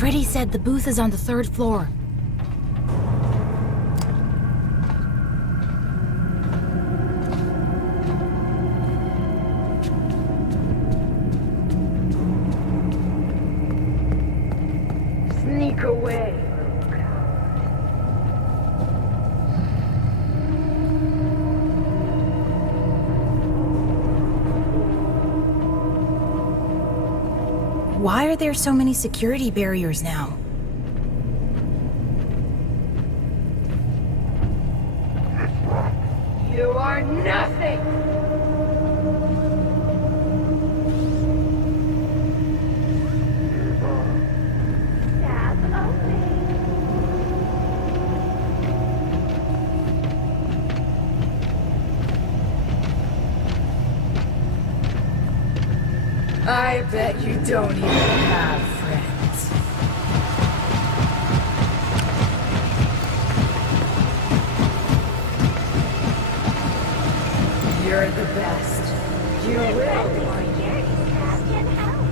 Freddy said the booth is on the 3rd floor. Sneak away. Why are there so many security barriers now? You are nothing! Stab only. I bet you don't even have friends. You're the best. You will find security staff can help.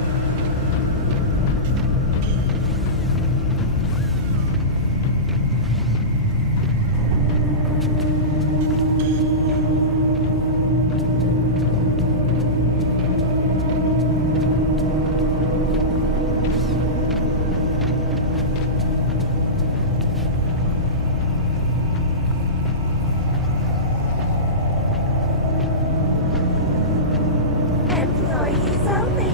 Employees only.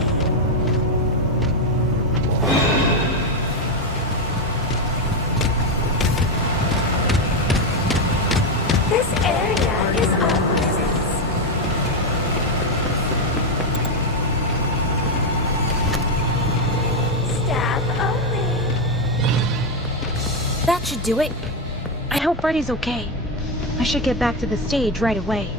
This area is off limits. Staff only. That should do it. I hope Freddy's okay. I should get back to the stage right away.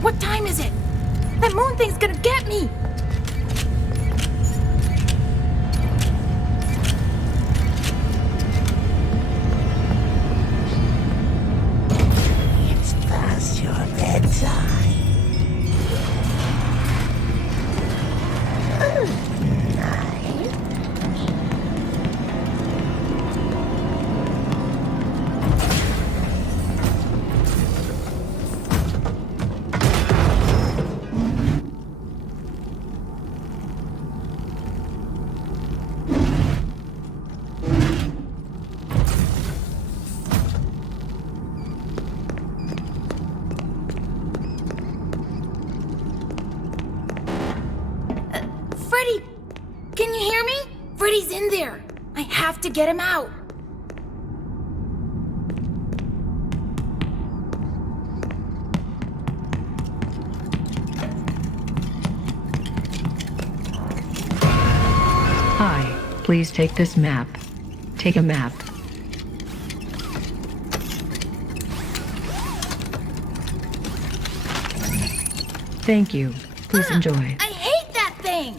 What time is it? That moon thing's gonna get me! It's past your bedtime. Good night. Freddy! Can you hear me? Freddy's in there. I have to get him out. Hi, please take this map. Take a map. Thank you. Please enjoy. I hate that thing!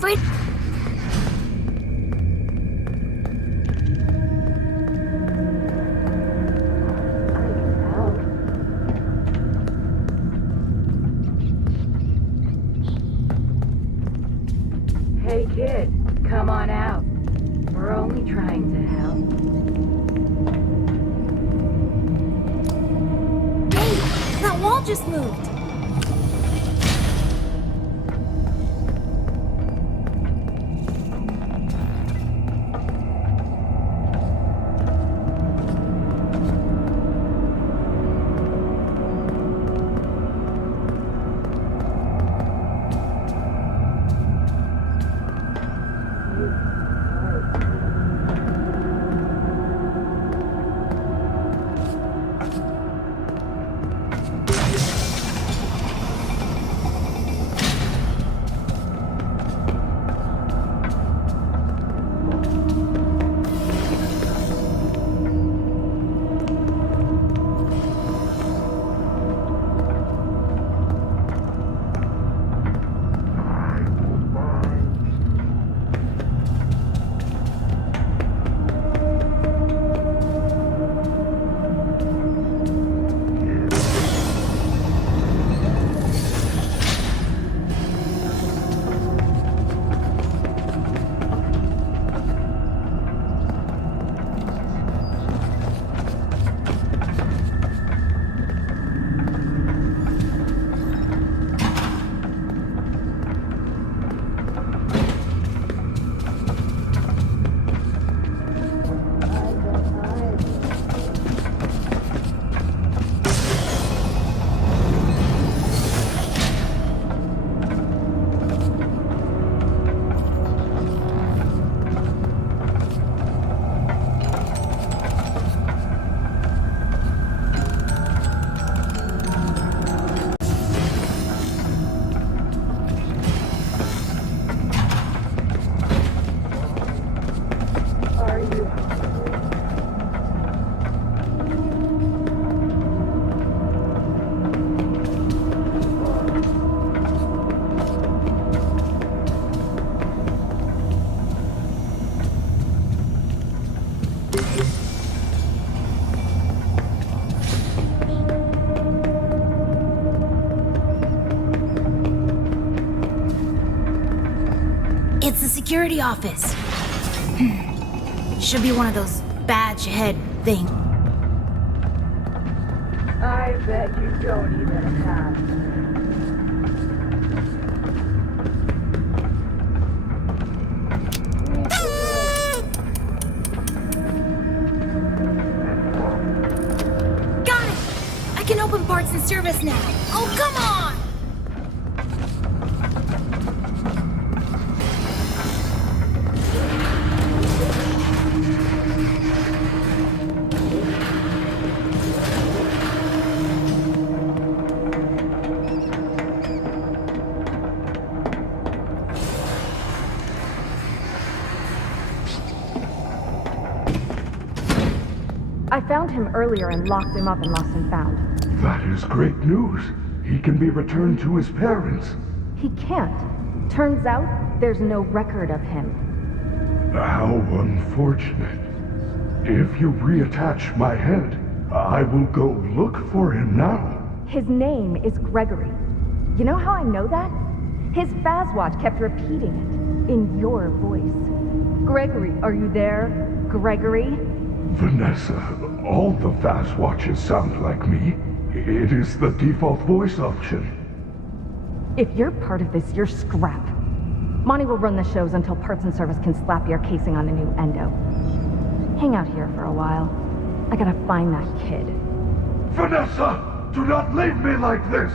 Fred... Hey kid, come on out. We're only trying to help. Hey! That wall just moved! It's the security office. Should be one of those badge head thing. I bet you don't even have. service now. Oh, come on! I found him earlier and locked him up in Lost and Found. That is great news. He can be returned to his parents. He can't. Turns out, there's no record of him. How unfortunate. If you reattach my head, I will go look for him now. His name is Gregory. You know how I know that? His Fazwatch kept repeating it, in your voice. Gregory, are you there? Gregory? Vanessa, all the Fazwatches sound like me. It is the default voice option. If you're part of this, you're scrap. Monty will run the shows until Parts and Service can slap your casing on a new endo. Hang out here for a while. I gotta find that kid. Vanessa, do not leave me like this!